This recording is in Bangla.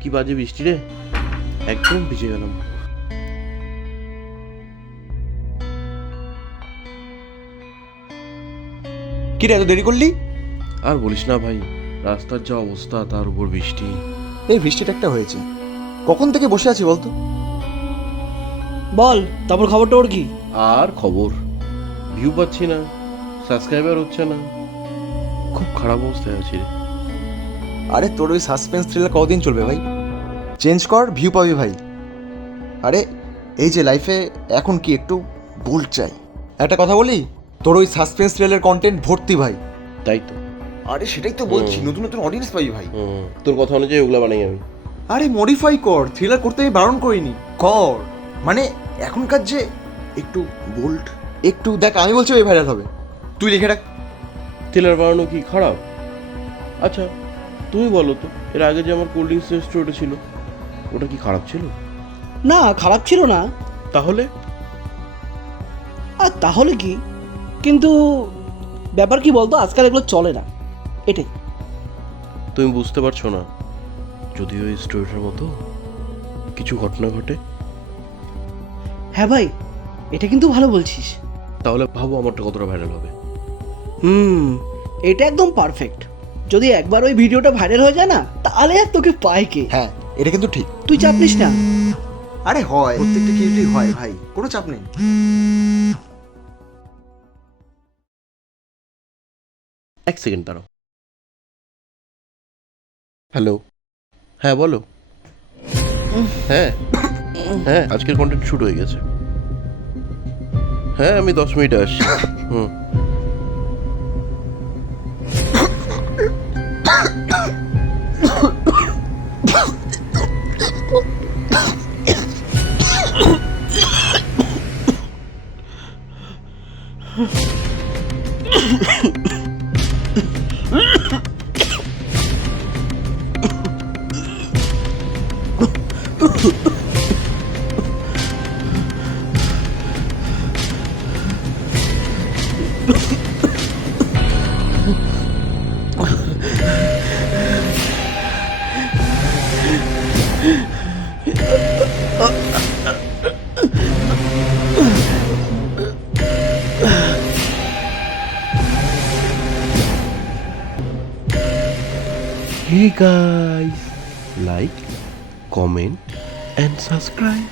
কি বাজে বৃষ্টি রে, একদম ভিজে গেলাম। কি রে, এত দেরি করলি? আর বলিস না ভাই, রাস্তার যা অবস্থা, তার উপর বৃষ্টি। এই বৃষ্টিটা একটা হয়েছে, কখন থেকে বসে আছি বলতো? বল, তারপর খবরটা ওর কি? আর খবর, ভিউ পাচ্ছি না, সাবস্ক্রাইবার হচ্ছে না, খুব খারাপ অবস্থায় আছি রে। আরে তোর ওই সাসপেন্স থ্রিলার কতদিন চলবে ভাই? চেঞ্জ কর, ভিউ পাবি ভাই। আরে এই যে লাইফে এখন কি একটু বোল্ড চাই। একটা কথা বলি, তোর ওই সাসপেন্স থ্রিলার কন্টেন্ট ভর্তি ভাই। তাই তো। আরে সেটাই তো বলছি, নতুন নতুন অডিয়েন্স পাবি ভাই। তোর কথা অনুযায়ী ওগুলা বানাই আমি। আরে মডিফাই কর, থ্রিলার করতে আমি বারণ করিনি, কর। মানে এখনকার যে একটু বোল্ড, একটু দেখ, আমি বলছি ওই ভাইরাল হবে, তুই লিখে রাখ। থ্রিলার বানানো কি খারাপ? আচ্ছা তুমি বলো তো, এর আগে যে আমার কোল্ড ড্রিঙ্কসের স্টোরটা ছিল, ওটা কি খারাপ ছিল? না, খারাপ ছিল না। তাহলে আর তাহলে কি, কিন্তু ব্যাপার কি বলতো, আজকাল এগুলো চলে না, এটাই। তুমি বুঝতে পারছো না, যদি ওই স্টোরিটার মতো কিছু ঘটনা ঘটে, হ্যাঁ ভাই, এটা কিন্তু ভালো বলছিস। তাহলে ভাবো আমারটা কতটা ভাইরাল হবে। এটা একদম পারফেক্ট। যদি একবার ওই ভিডিওটা ভাইরাল হয়ে যায় না, তাহলে আর তোকে পায় কে? হ্যাঁ, এটা কিন্তু ঠিক। তুই চাপ নিস না। আরে হয়, প্রত্যেকটা কিছুই হয় ভাই, কোনো চাপ নেই। এক সেকেন্ড দাঁড়াও। হ্যালো, হ্যাঁ বলো। হ্যাঁ হ্যাঁ, আজকের কন্টেন্ট শুট হয়ে গেছে। হ্যাঁ, আমি 10 মিনিটে আসছি। হুম। Hey guys, like, comment and subscribe.